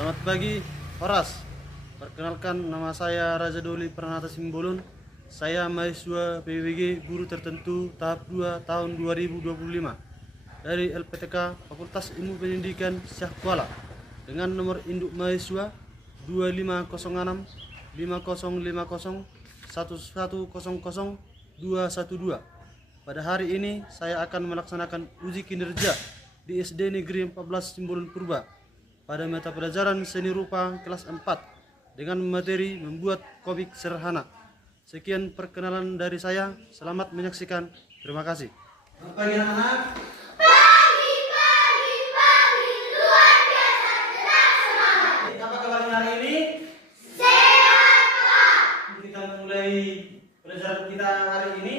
Selamat pagi, Horas. Perkenalkan, nama saya Raja Doli Pranata Simbolon. Saya mahasiswa PWG Guru Tertentu tahap 2 tahun 2025 dari LPTK Fakultas Ilmu Pendidikan Syah Kuala dengan nomor induk mahasiswa 2506 5050 1100 212. Pada hari ini saya akan melaksanakan uji kinerja di SD Negeri 14 Simbolon Purba pada mata pelajaran seni rupa kelas 4 dengan materi membuat komik sederhana. Sekian perkenalan dari saya. Selamat menyaksikan. Terima kasih. Selamat pagi anak-anak. Pagi, pagi, pagi, luar biasa, tenang semangat. Apa kabarnya hari ini? Sehat, Pak. Kita mulai pelajaran kita hari ini.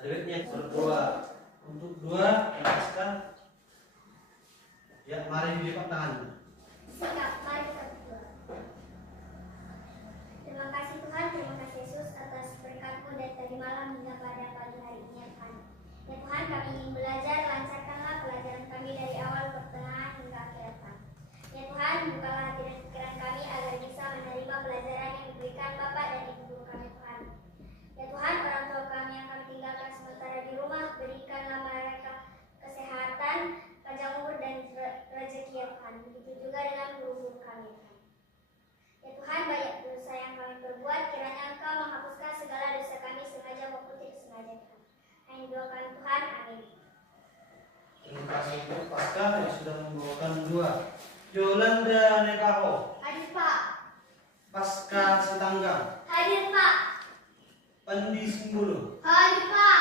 Ada baiknya berdoa. Untuk doa, lepaskan. Ya, mari dilipat tangannya. Sikap, mari kita berdoa. Terima kasih Tuhan, terima kasih Yesus atas berkat-Mu dari tadi malam hingga pada pagi hari ini ya Tuhan. Ya Tuhan, kami ingin belajar, lancarkanlah pelajaran kami dari awal, pertengahan hingga akhir Tuhan. Ya Tuhan, bukalah hati dan pikiran kami agar bisa menerima pelajaran yang diberikan Bapak dan Ibu guru kami Tuhan. Ya Tuhan, orang tua kami yang kami tinggalkan sementara di rumah, berikanlah mereka kesehatan, panjang umur dan rezeki ya Tuhan. Begitu juga dengan guru-guru kami Tuhan. Ya Tuhan, banyak dosa yang kami perbuat, kiranya Engkau menghapuskan segala dosa kami sengaja maupun tidak sengaja Tuhan. Hanya doakan Tuhan, amin. Terima kasih untuk Pasca yang sudah membawakan dua. Yolanda Nekaho, Hadir Pak. Pasca Sitanggang, Hadir Pak. Pandi Simbolo, Hadir Pak.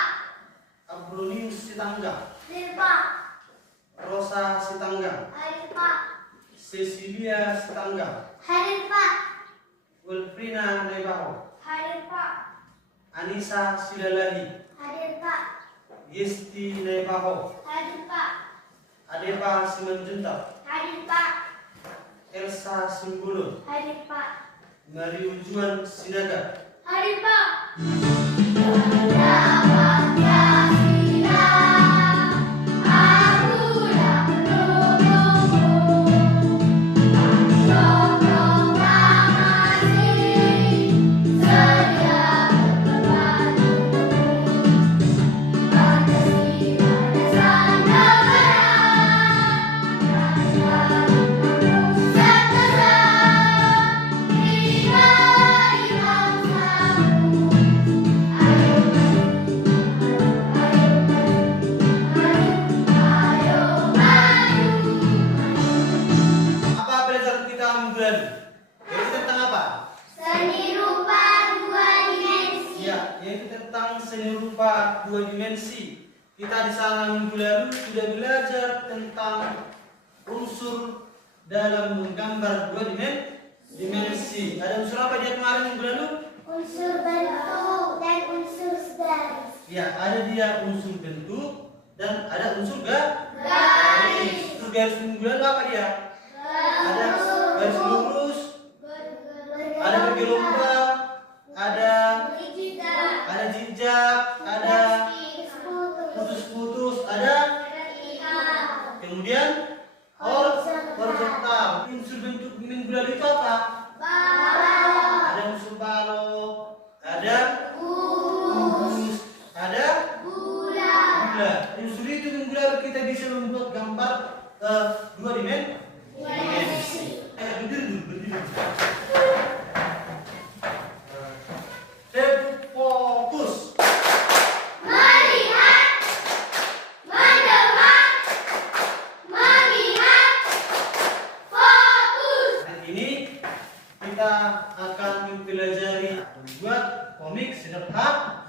Abronius Sitanggang, Hadir Pak. Rosa Sitanggang, Hadir Pak. Cecilia Sitanggang, Hadir Pak. Wilfrina Nebaho, Hadir Pak. Anissa Silalahi, Hadir Pak. Yesti Nebaho, Hadir Pak. Adepa Simanjuntak, Hadir Pak. Elsa Simbolo, Hadir Pak. Mario Juan Sinaga, Hadir Pak. seni rupa dua dimensi. Kita di sana minggu lalu sudah belajar tentang unsur dalam menggambar dua dimensi. Ada unsur apa dia kemarin minggu lalu? Unsur bentuk dan unsur garis. Ya, ada dia unsur bentuk dan ada unsur garis. Unsur garis minggu lalu apa dia? Ada garis lurus, ada bergelombang, ada jejak, ada putus-putus, ada kemudian horizontal. Unsur bentuk minggu lalu itu apa? Ada unsur balok, ada kubus, ada bulat. Unsur itu minggu lalu kita bisa membuat gambar dua dimensi. Berdiri. Fokus. Melihat, mendengar, melihat, fokus. Hari ini kita akan mempelajari membuat komik sederhana.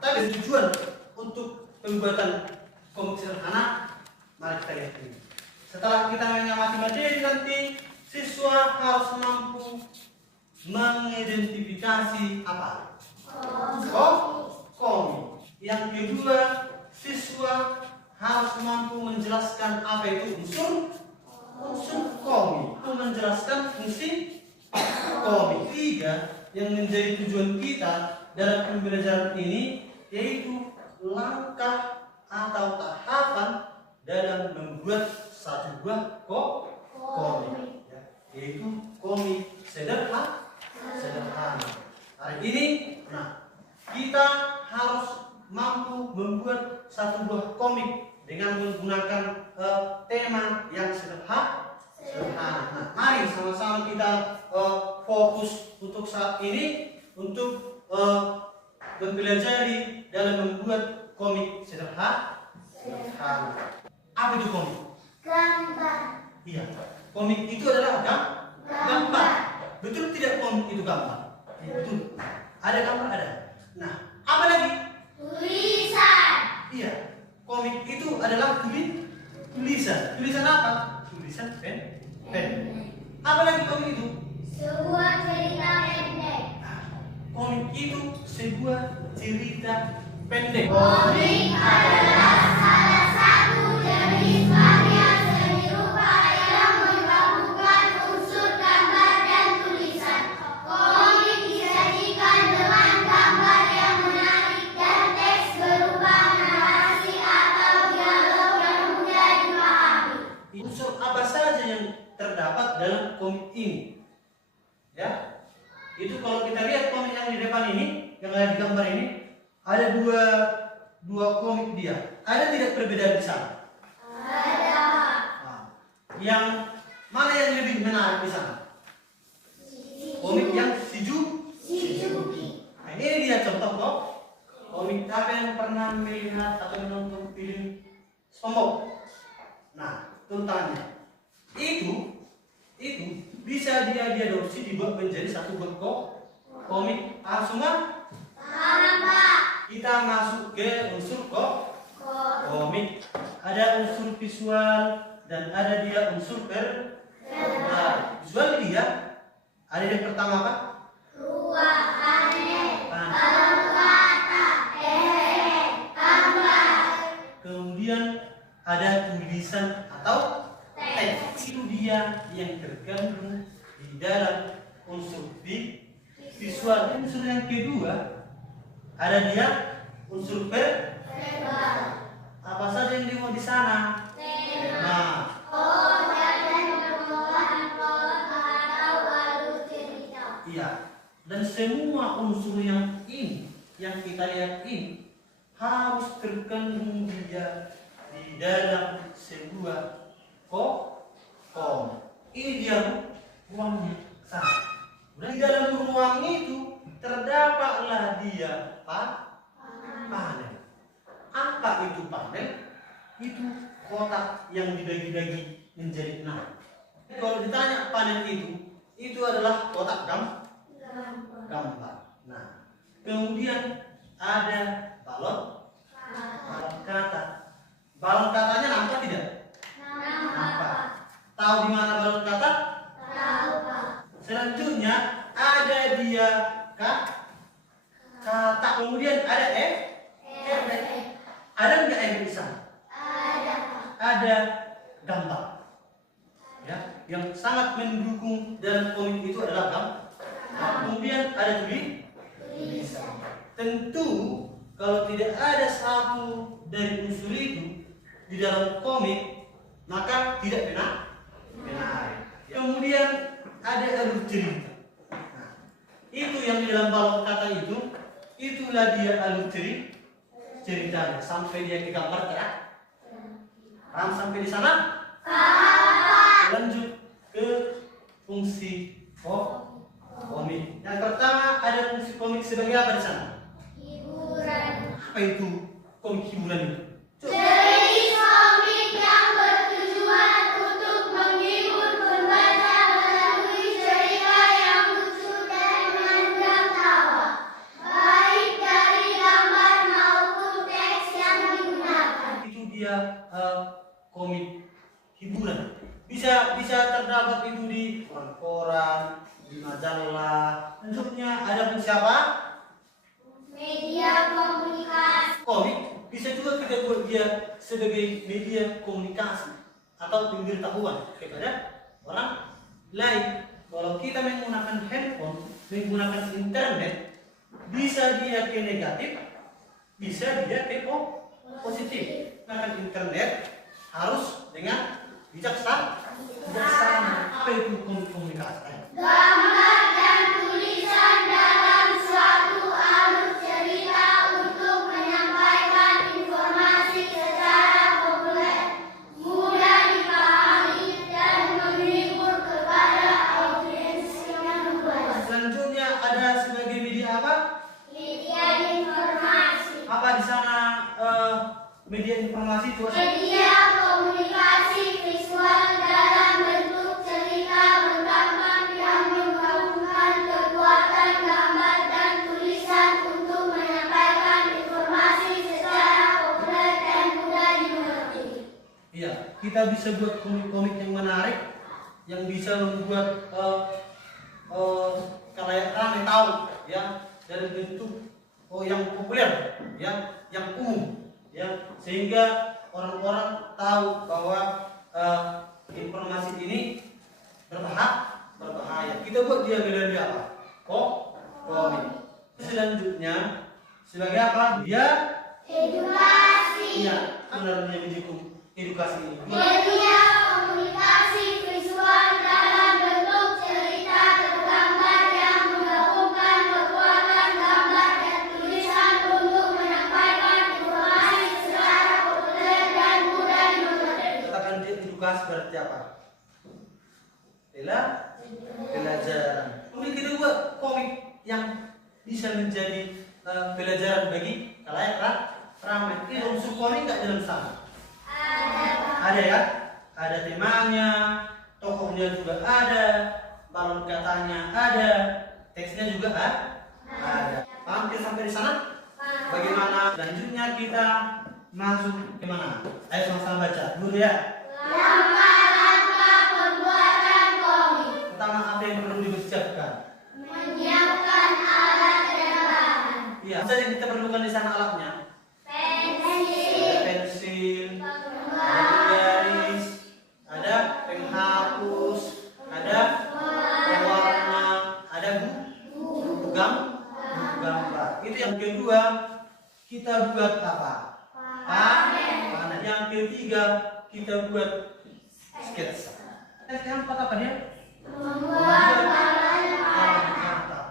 Tapi tujuan untuk pembuatan komik sederhana, mari kita lihat ini. Setelah kita mengamati materi nanti, siswa harus mampu mengidentifikasi apa? Komik. Yang kedua, siswa harus mampu menjelaskan apa itu unsur komik, menjelaskan fungsi komik. Tiga, yang menjadi tujuan kita dalam pembelajaran ini yaitu langkah atau tahapan dalam membuat satu buah komik. yaitu komik sederhana. Hari ini, kita harus mampu membuat satu buah komik dengan menggunakan tema yang sederhana. Mari sama-sama kita fokus untuk saat ini untuk mempelajari dalam membuat komik sederhana. Apa itu komik? Gambar. Iya, komik itu adalah gambar. Betul tidak komik itu gambar? Ya, betul. Ada gambar ada. Nah, apa lagi? Tulisan. Iya, komik itu adalah tulisan. Tulisan apa? Tulisan pen. Apa lagi komik itu? Sebuah cerita pendek. Komik itu sebuah cerita pendek. Komik adalah salah satu jenis karya seni rupa yang menggabungkan unsur gambar dan tulisan. Komik disajikan dengan gambar yang menarik dan teks berupa narasi atau dialog yang mudah dipahami. Unsur apa saja yang terdapat dalam komik ini? Ya, itu kalau kita lihat komik yang di depan ini, yang ada di gambar ini, ada dua komik dia. Ada tidak perbedaan di sana? Ada Yang mana yang lebih menarik di sana? Komik yang Shizuki. Nah, ini dia contoh kok. Komik apa yang pernah melihat atau menonton film SpongeBob? Nah, tuntannya itu bisa dia diadopsi dibuat menjadi satu buah komik. Semua kita masuk ke unsur komik. Ada unsur visual dan ada dia unsur verbal. Visual dia ada yang pertama apa? Ruang aneh, kata, gambar. Kemudian ada tulisan atau teks. Itu dia yang terkandung di dalam unsur visual. Unsur yang kedua ada dia unsur Verbal. apa saja yang dimuat di sana? Nah, Dan pengolahan plot atau alur cerita. iya. Dan semua unsur yang ini, yang kita lihat ini, harus terkandung dia di dalam sebuah Ini dia ruangnya sana. Di dalam ruang itu terdapatlah dia panel. Apa itu panel? Itu kotak yang dibagi-bagi menjadi 6. Kalau ditanya panel itu adalah kotak gambar. Nah, kemudian ada balon kata. Balon katanya nampak tidak? Nampak. Tahu di mana balon kata? Tahu, Pak. Selanjutnya ada dia kata. Kemudian ada F. Ada nggak F di sana? Ada, Pak. Ada gambar. Ya, yang sangat mendukung dalam komik itu adalah gambar. Kemudian ada tulisan. Tentu kalau tidak ada satu dari unsur itu di dalam komik, maka tidak benar. Kemudian ada alur cerita. Nah, itu yang di dalam balon kata itulah dia alur ceritanya sampai dia digambar terang. Paham sampai di sana? Lanjut ke fungsi komik. Yang pertama ada fungsi komik sebagai apa di sana? Hiburan. Apa itu komik hiburan itu? Jenis komik yang bertujuan untuk menghibur pembaca melalui cerita yang lucu dan mengundang tawa, baik dari gambar maupun teks yang digunakan. Itu dia komik hiburan. Bisa terdapat itu di koran-koran, di majalah. Bentuknya ada pun siapa? Media komunikasi. Komik bisa juga kita buat dia sebagai media komunikasi atau pemberitahuan kepada orang lain. Kalau kita menggunakan handphone, menggunakan internet, bisa dia ke negatif, bisa dia ke positif. Menggunakan internet harus dengan bijaksana. Apa itu komik? kita bisa buat komik-komik yang menarik, yang bisa membuat kalayak ramai tahu ya, dari bentuk yang populer ya, yang umum ya, sehingga orang-orang tahu bahwa informasi ini berbahaya. Kita buat dia melalui apa? Komik. Selanjutnya sebagai apa? Dia edukasi. Iya, benar mendukung edukasi ini. Media komunikasi visual dalam bentuk cerita tergambar yang menggabungkan kekuatan gambar dan tulisan untuk menyampaikan informasi secara populer dan mudah dimengerti. Katakan dia edukasi berarti apa? Pelajaran. Kemudian kita buat komik yang bisa menjadi pelajaran bagi kalayak ramai. Ini unsur komik nggak dalam sana? Ada ya, ada temanya, tokohnya juga ada, balon katanya ada, teksnya juga ada. Paham sampai di sana? Bagaimana? Selanjutnya kita masuk ke mana? Ayo sama-sama baca dulu ya. Langkah-langkah pembuatan komik. Pertama, apa yang perlu dipersiapkan? Menyiapkan alat dan bahan. Iya, apa saja kita perlukan di sana alatnya? Pensil, ada garis, ada penghapus, ada pewarna, ada buku gambar. Itu yang kedua, kita buat apa? Panen. Yang ketiga, kita buat sketsa. Yang keempat apa dia? Membuat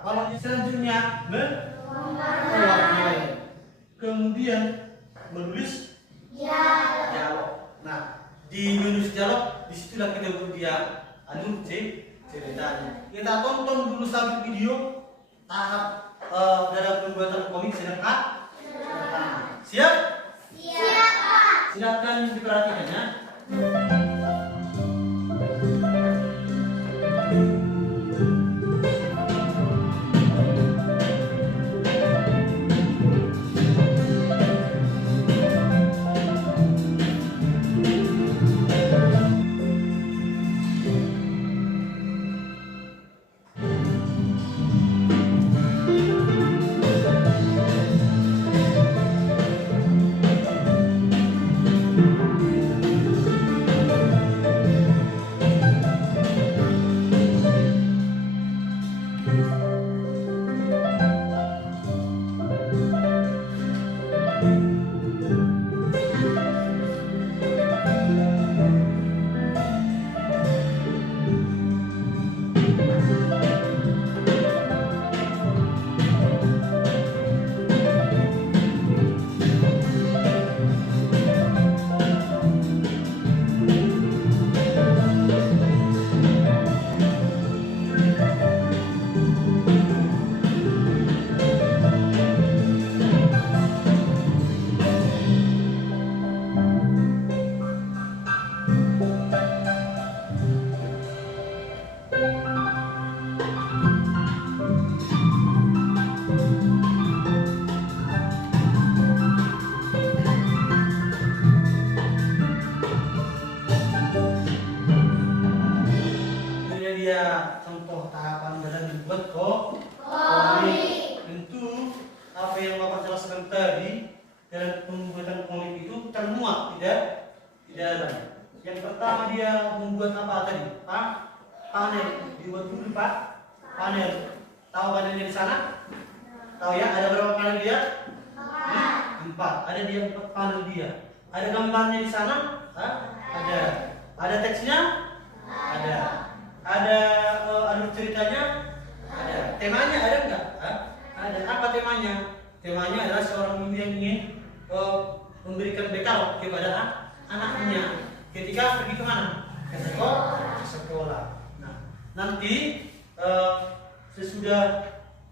balon. Selanjutnya mewarnai. Kemudian menulis dialog. Nah, di menulis dialog disitulah kita buat dia ceritanya. Kita tonton dulu satu video tahap dalam pembuatan komik sederhana. Siap? Siap, Pak. Silakan diperhatikan ya. Contoh tahapan dalam membuat komik. Tentu apa yang Bapak jelaskan tadi dalam pembuatan komik itu termuat tidak ada. Yang pertama dia membuat apa tadi? Panel. Dibuat dulu Pak. Panel. Tahu panelnya di sana? Tahu ya? Ada berapa panel dia? 4. Ada dia 4 panel dia. Ada gambarnya di sana? Ada. Ada teksnya? Ada. Ada alur ceritanya? Ada. Temanya ada enggak? Ada. Apa temanya? Temanya adalah seorang ibu yang ingin memberikan bekal kepada anaknya ketika pergi ke mana? Ke sekolah. Nah, nanti sesudah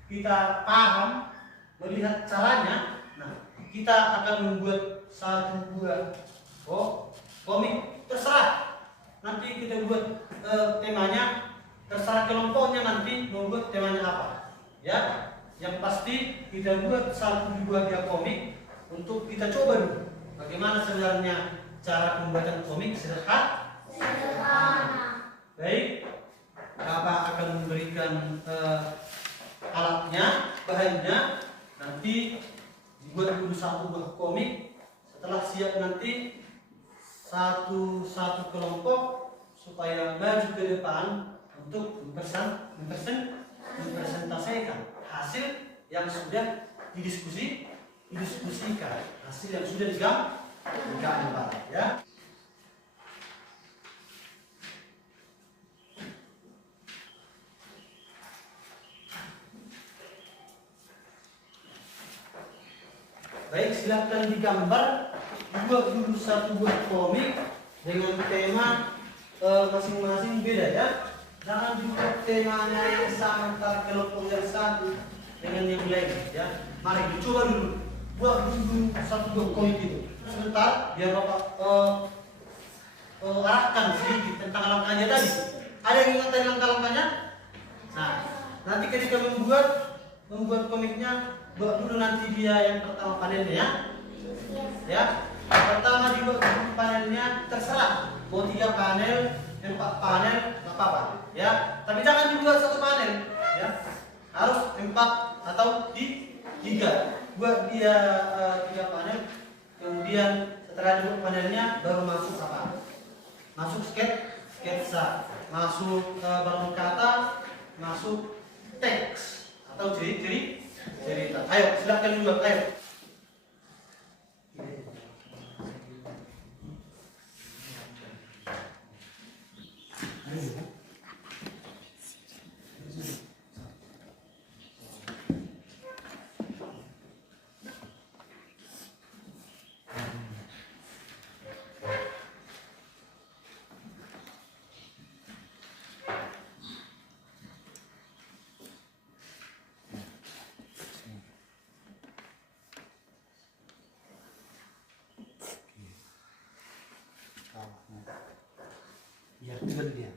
kita paham melihat caranya, nah kita akan membuat satu buah komik. Terserah nanti kita buat temanya, terserah kelompoknya nanti membuat temanya apa ya. Yang pasti kita buat satu buah dia komik untuk kita coba dulu bagaimana sebenarnya cara pembuatan komik sederhana. Baik, Bapak akan memberikan alatnya, bahannya, nanti dibuat dulu satu buah komik. Setelah siap nanti satu kelompok supaya maju ke depan untuk mempresentasikan hasil yang sudah didiskusikan, hasil yang sudah digambar, ya. Baik, silakan digambar, buat dulu satu buah komik dengan tema masing-masing beda, ya. Jangan dibuat temanya yang sama antara kelompok yang satu dengan yang lain, ya. Mari dicoba dulu, buat dulu satu buah komik itu. Sebentar, biar Bapak arahkan sedikit tentang langkahnya tadi. Ada yang ingat tentang langkah-langkahnya? Nah, nanti ketika membuat komiknya, buat dulu nanti dia yang pertama panelnya, ya. Ya, pertama dibuat panelnya, terserah mau 3 panel, 4 panel, nggak apa-apa, ya. Tapi jangan dibuat satu panel, ya. Harus 4 atau 3. Buat dia 3 panel, kemudian setelah dibuat panelnya baru masuk apa? Masuk sketsa, masuk balon kata, masuk teks atau cerita. Ayo, silakan juga, ayo. Biar tegan dia.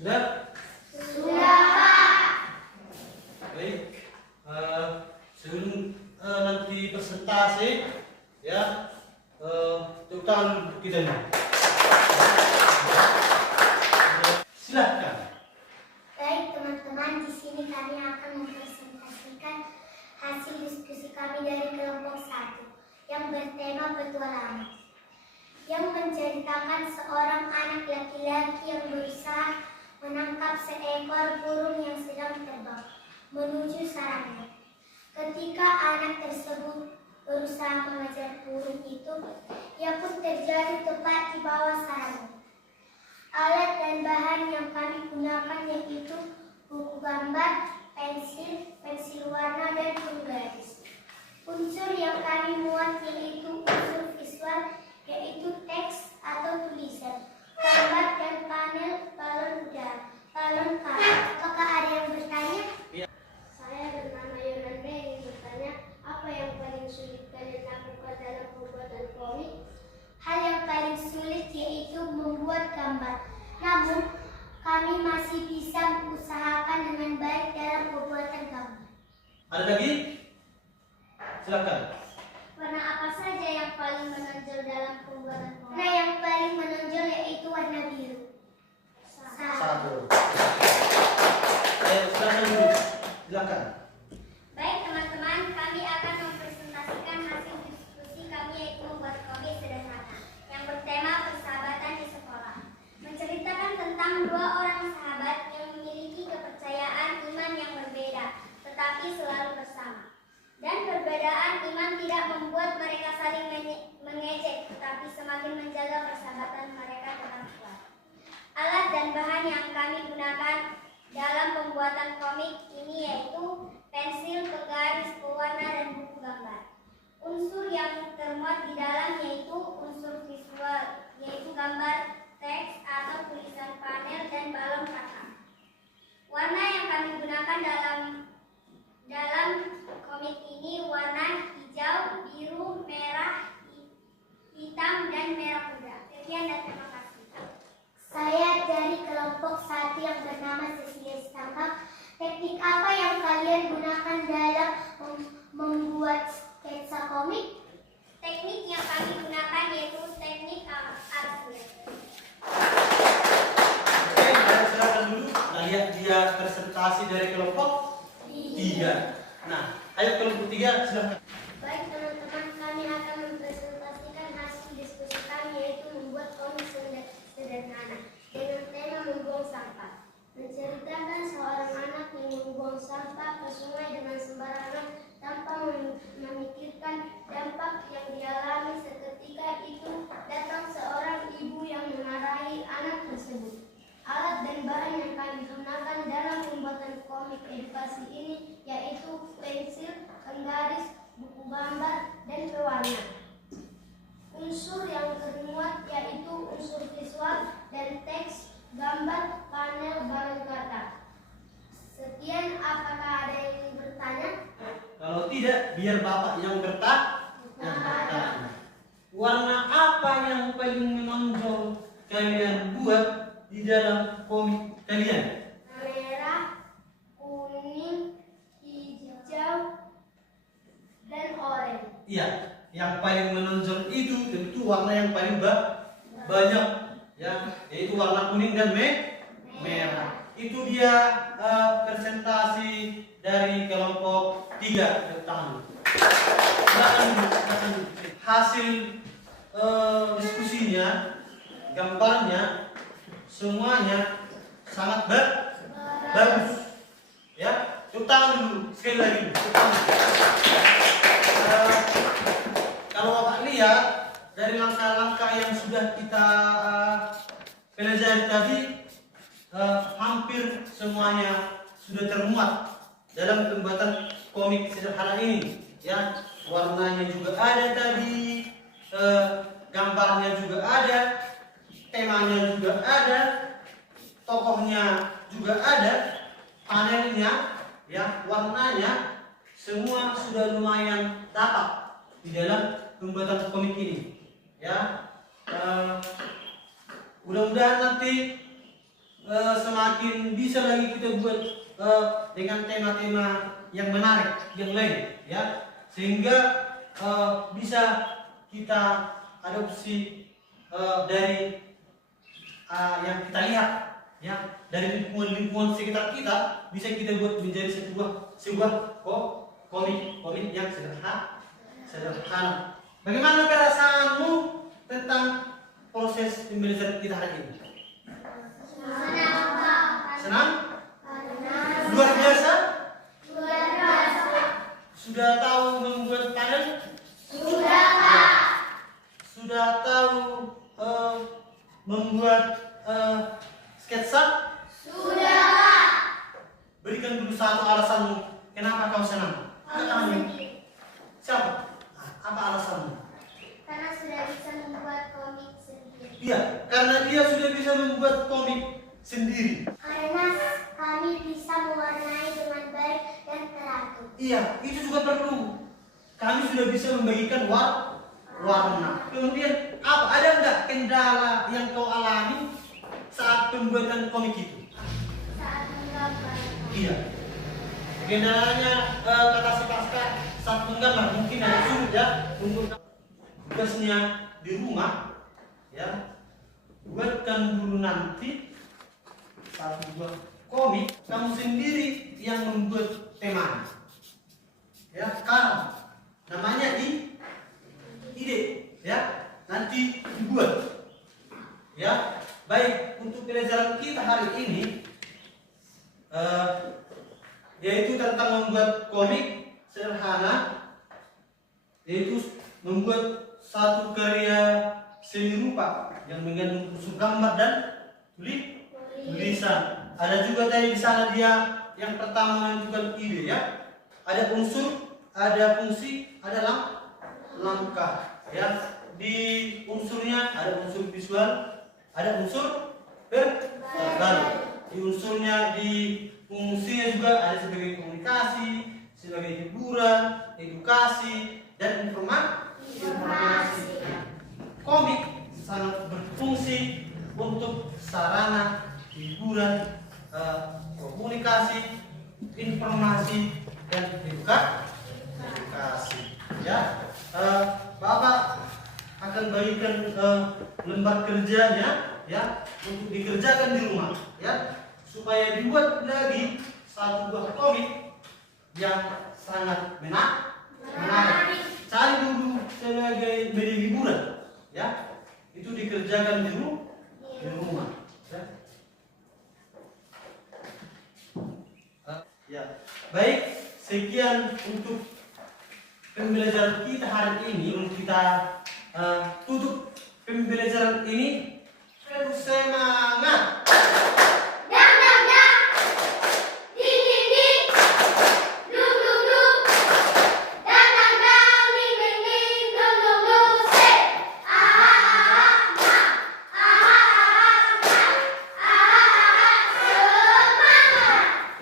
Sudah? Sudah, Pak. Baik. Sebelum nanti presentasi, ya, tepuk tangan kita nih. Silakan. Baik, teman-teman, di sini kami akan mempresentasikan hasil diskusi kami dari kelompok 1 yang bertema petualangan, yang menceritakan seorang anak laki-laki yang berusaha menangkap seekor burung yang sedang terbang menuju sarangnya. Ketika anak tersebut berusaha mengejar burung itu, ia pun terjatuh tepat di bawah sarangnya. Alat dan bahan yang kami gunakan yaitu buku gambar, pensil warna, dan penggaris. Unsur yang kami muat yaitu unsur visual, yaitu teks atau tulisan, gambar dan panel, balon udara, balon karet. Apakah ada yang bertanya? Ya. Saya bernama Yolanda masih bisa mengusahakan dengan baik dalam pembuatan gambar. Ada lagi? Silakan. Warna apa saja yang paling menonjol dalam pembuatan komik? Warna yang paling menonjol yaitu warna biru. Satu. Silakan dulu. Silakan. Baik teman-teman, kami akan mempresentasikan hasil diskusi kami yaitu membuat komik sederhana yang bertema persahabatan di sekolah. Menceritakan tentang dua orang sahabat yang memiliki kepercayaan iman yang berbeda, tetapi selalu bersama. Dan perbedaan iman tidak membuat mereka saling mengejek, tetapi semakin menjaga persahabatan mereka tetap kuat. Alat dan bahan yang kami gunakan dalam pembuatan komik ini yaitu pensil, penggaris, pewarna, dan buku gambar. Unsur yang termuat di dalam yaitu unsur visual, yaitu gambar, teks, atau tulisan panel, dan balon kata. Warna yang kami gunakan dalam komik ini warna hijau, biru, merah, hitam, dan merah muda. Sekian dan terima kasih. Saya dari kelompok 1 yang bernama Cecilia Stangkap. Teknik apa yang kalian gunakan dalam membuat sketsa komik? Teknik yang kami gunakan yaitu teknik arsir. Oke, silakan dulu. Nah, lihat dia presentasi dari kelompok 3. Nah, ayo kelompok 3 silakan. Baik teman-teman, kami akan mempresentasikan hasil diskusi kami yaitu membuat komik sederhana dengan tema membuang sampah. Menceritakan seorang anak yang membuang sampah ke sungai dengan sembarangan tanpa memikirkan dampak yang dialami. Seketika itu datang seorang ibu yang memarahi anak tersebut. Alat dan bahan yang kami gunakan dalam pembuatan komik edukasi ini yaitu pensil, penggaris, buku gambar, dan pewarna. Unsur yang termuat yaitu unsur visual dan teks, gambar, panel, balon kata. Sekian, apakah ada yang ingin bertanya? Kalau tidak, biar Bapak yang bertanya. Warna apa yang paling menonjol kalian buat di dalam komik kalian? Merah, kuning, hijau, dan oranye. Iya, yang paling menonjol itu tentu warna yang paling banyak, ya, yaitu warna kuning dan merah. Itu dia presentasi dari kelompok 3 tentang hasil diskusinya, gambarnya, semuanya sangat bagus. Ya, tepuk tangan dulu sekali lagi. Kalau Bapak lihat dari langkah-langkah yang sudah kita pelajari tadi, hampir semuanya sudah termuat dalam pembuatan komik sederhana ini. Ya, warnanya juga ada tadi, gambarnya juga ada, temanya juga ada, tokohnya juga ada, panelnya, ya, warnanya, semua sudah lumayan dapat di dalam pembuatan komik ini. Ya, mudah-mudahan nanti semakin bisa lagi kita buat dengan tema-tema yang menarik yang lain, ya, sehingga bisa kita adopsi dari yang kita lihat, ya, dari lingkungan sekitar kita, bisa kita buat menjadi sebuah komik yang sederhana. Bagaimana perasaanmu tentang proses pembelajaran kita hari ini? Senang? Luar biasa? Sudah tahu membuat panel? Sudah tahu membuat sketsa? Berikan dulu satu alasanmu kenapa kau senang. Siapa? Apa alasanmu? Karena sudah bisa membuat komik sendiri. Iya, karena dia sudah bisa membuat komik sendiri. Karena kami bisa mewarnai dengan baik dan teratur. Iya, itu juga perlu. Kami sudah bisa membagikan warna. Kemudian ada nggak kendala yang kau alami saat pembuatan komik itu? Iya. Bagaimana kata si pasca saat menggambar mungkin agak sulit ya untuk tugasnya di rumah ya. Buatkan dulu nanti satu buah komik kamu sendiri yang membuat temanya. Ya, sekarang namanya ide ya, nanti dibuat. Ya, baik untuk pelajaran kita hari ini yaitu tentang membuat komik sederhana, yaitu membuat satu karya seni rupa yang mengandung unsur gambar dan tulisan. Ada juga tadi di sana dia yang pertama menentukan ide ya. Ada unsur, ada fungsi, ada langkah ya. Di unsurnya ada unsur visual, ada unsur verbal. Di unsurnya, di fungsinya juga ada sebagai komunikasi, sebagai hiburan, edukasi, dan informasi. Komik sangat berfungsi untuk sarana hiburan, komunikasi, informasi, dan edukasi. Ya, Bapak akan bagikan lembar kerjanya ya untuk dikerjakan di rumah ya, supaya dibuat lagi satu buah komik yang sangat menarik. Cari dulu sebagai media hiburan ya, itu dikerjakan di rumah ya. Ya, baik, sekian untuk pembelajaran kita hari ini. Untuk kita tutup pembelajaran ini, semangat. Dang dang dang, ding ding ding, dung dung dung, dang dang dang, ding ding ding, dung dung dung, say, semangat.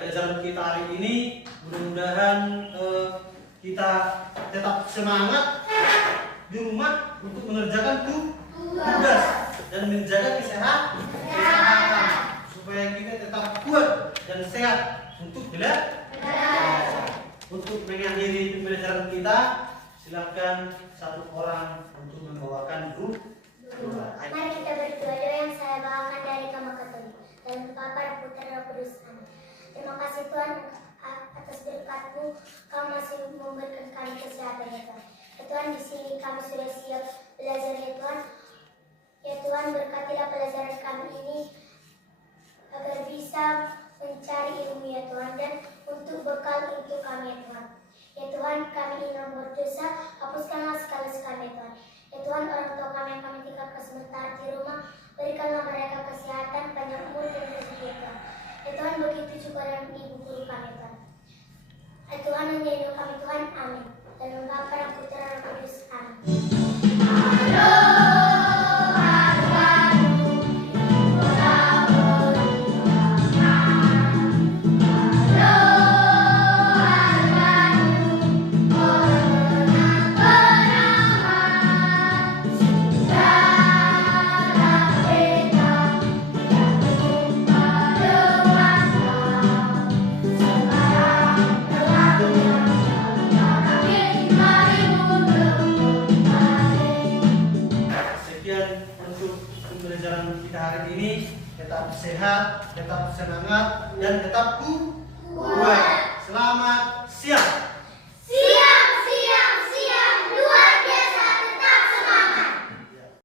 Pelajaran kita hari ini mudah-mudahan kita tetap semangat di rumah untuk mengerjakan tugas dan menjaga kesehatan supaya kita tetap kuat dan sehat untuk belajar. Untuk mengakhiri pembelajaran kita, silakan satu orang untuk membawakan doa. Mari kita berdoa. Doa yang saya bawakan dari Kamar Katolik dan Bapa dan Putra dan Roh Kudus. Amin. Terima kasih Tuhan atas berkat-Mu, Kau masih memberikan kami kesehatan ya Tuhan. Ya Tuhan, di sini kami sudah siap belajar ya Tuhan. Ya Tuhan, berkatilah pelajaran kami ini agar bisa mencari ilmu ya Tuhan, dan untuk bekal untuk kami ya Tuhan. Ya Tuhan, kami ingin berdosa, hapuskanlah segala kami ya Tuhan. Ya Tuhan, orang tua kami yang kami tinggalkan sementara di rumah, berikanlah mereka kesehatan, panjang umur dan rezeki ya Tuhan. Ya Tuhan, begitu juga dengan ibu guru kami Tuhan. Ya Tuhan, menjadi kami Tuhan, amin. Dalam Bapa dan Putra dan Roh Kudus, amin. Sekian untuk pembelajaran kita hari ini. Tetap sehat, tetap semangat, dan tetap kuat. Selamat siang.